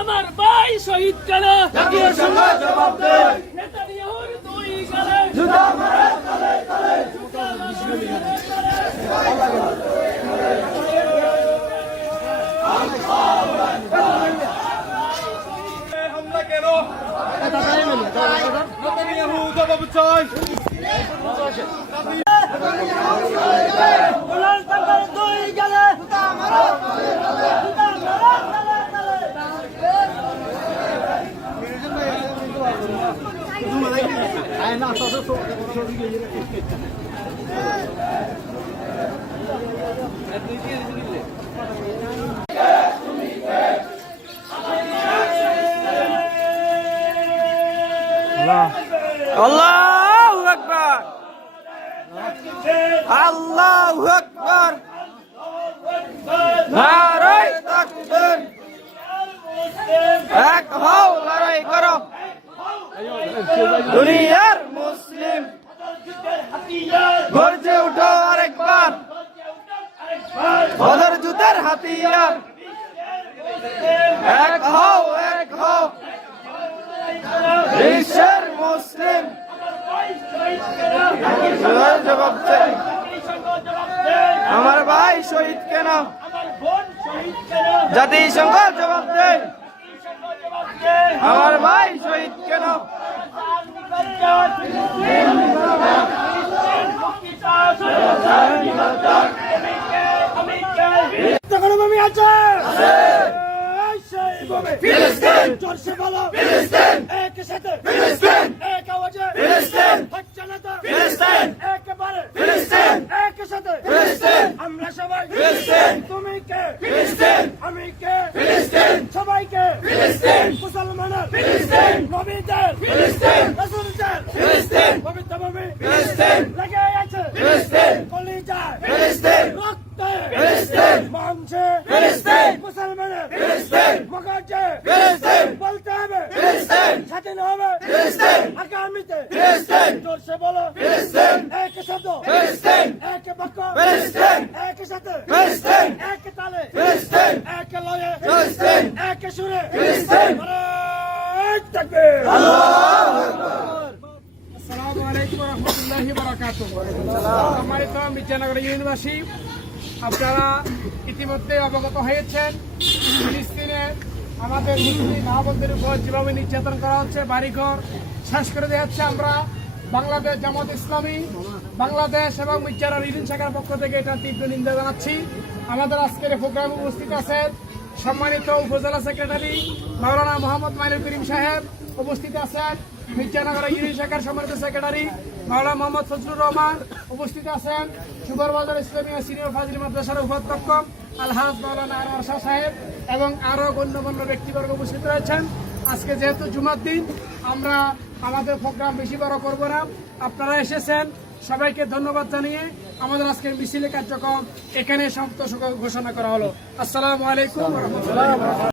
আমার ভাই শহীদ কেন জাতীয় সংঘাত জবাব দে নেতানিয়াহুর দুই গালে জুতা মারে তালে তালে হামলা কেন নেতানিয়াহু জবাব চাই দুই গালে জুতা মারে জুতা আল্লাহু আকবার আল্লাহু আকবার নারায়ে তাকবীর এক হও লড়াই করো দুনিয়ার মুসলিম গর্জে উঠো আরেকবার বদর যুদ্ধের হাতিয়ার এক হও বিশ্বের মুসলিম জবাব চাই আমার ভাই শহীদ কেন জাতিসংঘ জবাব দেয় আমার ভাই শহীদ কেন আমি আছে ফিলিস্তিন জোরসে বলো ফিলিস্তিন এক সাথে ফিলিস্তিন এক আওয়াজে ফিলিস্তিন হচ্ছে না তো ফিলিস্তিন একেবারে ফিলিস্তিন এক সাথে ফিলিস্তিন আমরা সবাই ফিলিস্তিন তুমি কে ফিলিস্তিন আমি কে ফিলিস্তিন সবাইকে ফিলিস্তিন মুসলমানের ফিলিস্তিন নবীদের ফিলিস্তিন রাসূলদের ফিলিস্তিন পবিত্র ভূমি ফিলিস্তিন লেগে আছে ফিলিস্তিন কলিজায় ফিলিস্তিন রক্তে ফিলিস্তিন মাংসে ফিলিস্তিন মুসলমানের ফিলিস্তিন মগজে ফিলিস্তিন বলতে হবে ফিলিস্তিন স্বাধীন হবে ফিলিস্তিন আগামীতে ফিলিস্তিন জোরসে বলো ফিলিস্তিন এক শব্দ ফিলিস্তিন এক বাক্য ফিলিস্তিন এক সাথে ফিলিস্তিন এক তালে ফিলিস্তিন এক লয়ে ফিলিস্তিন এক সুরে ফিলিস্তিন নারায়ে তাকবীর আসসালামু আলাইকুম ওয়া রাহমাতুল্লাহি ওয়া বারাকাতুহু সম্মানিত মির্জানগর ইউনিভার্সিটি আপনারা ইতিমধ্যে অবগত হয়েছেন ফিলিস্তিনে আমাদের মুসলিম ভাই-বোনদের উপর যেভাবে নির্যাতন করা হচ্ছে বাড়িঘর শেষ করে দেওয়া হচ্ছে আমরা বাংলাদেশ জামাত ইসলামী বাংলাদেশ এবং মির্জানগর ইউনিয়ন শাখার পক্ষ থেকে এটা তীব্র নিন্দা জানাচ্ছি আমাদের আজকের প্রোগ্রামে উপস্থিত আছেন সম্মানিত উপজেলা সেক্রেটারি মাওলানা মোহাম্মদ মাইনুল করিম সাহেব উপস্থিত আছেন মির্জানগর ইউনিয়ন শাখার সম্মানিত সেক্রেটারি মাওলানা মোহাম্মদ ফজলুর রহমান উপস্থিত আছেন সুবরবাজার ইসলামিয়া সিনিয়র ফাজিল মাদ্রাসার উপাধ্যক্ষ আলহাজ মাওলানা আনোয়ার শাহ সাহেব এবং আরো গণ্যমান্য ব্যক্তিবর্গ উপস্থিত রয়েছেন আজকে যেহেতু জুমার দিন আমরা আমাদের প্রোগ্রাম বেশি বড় করব না আপনারা এসেছেন সবাইকে ধন্যবাদ জানিয়ে আমাদের আজকের মিছিলে কার্যক্রম এখানে সমাপ্ত ঘোষণা করা হলো আসসালামু আলাইকুম ওয়া রাহমাতুল্লাহি ওয়া বারাকাতুহু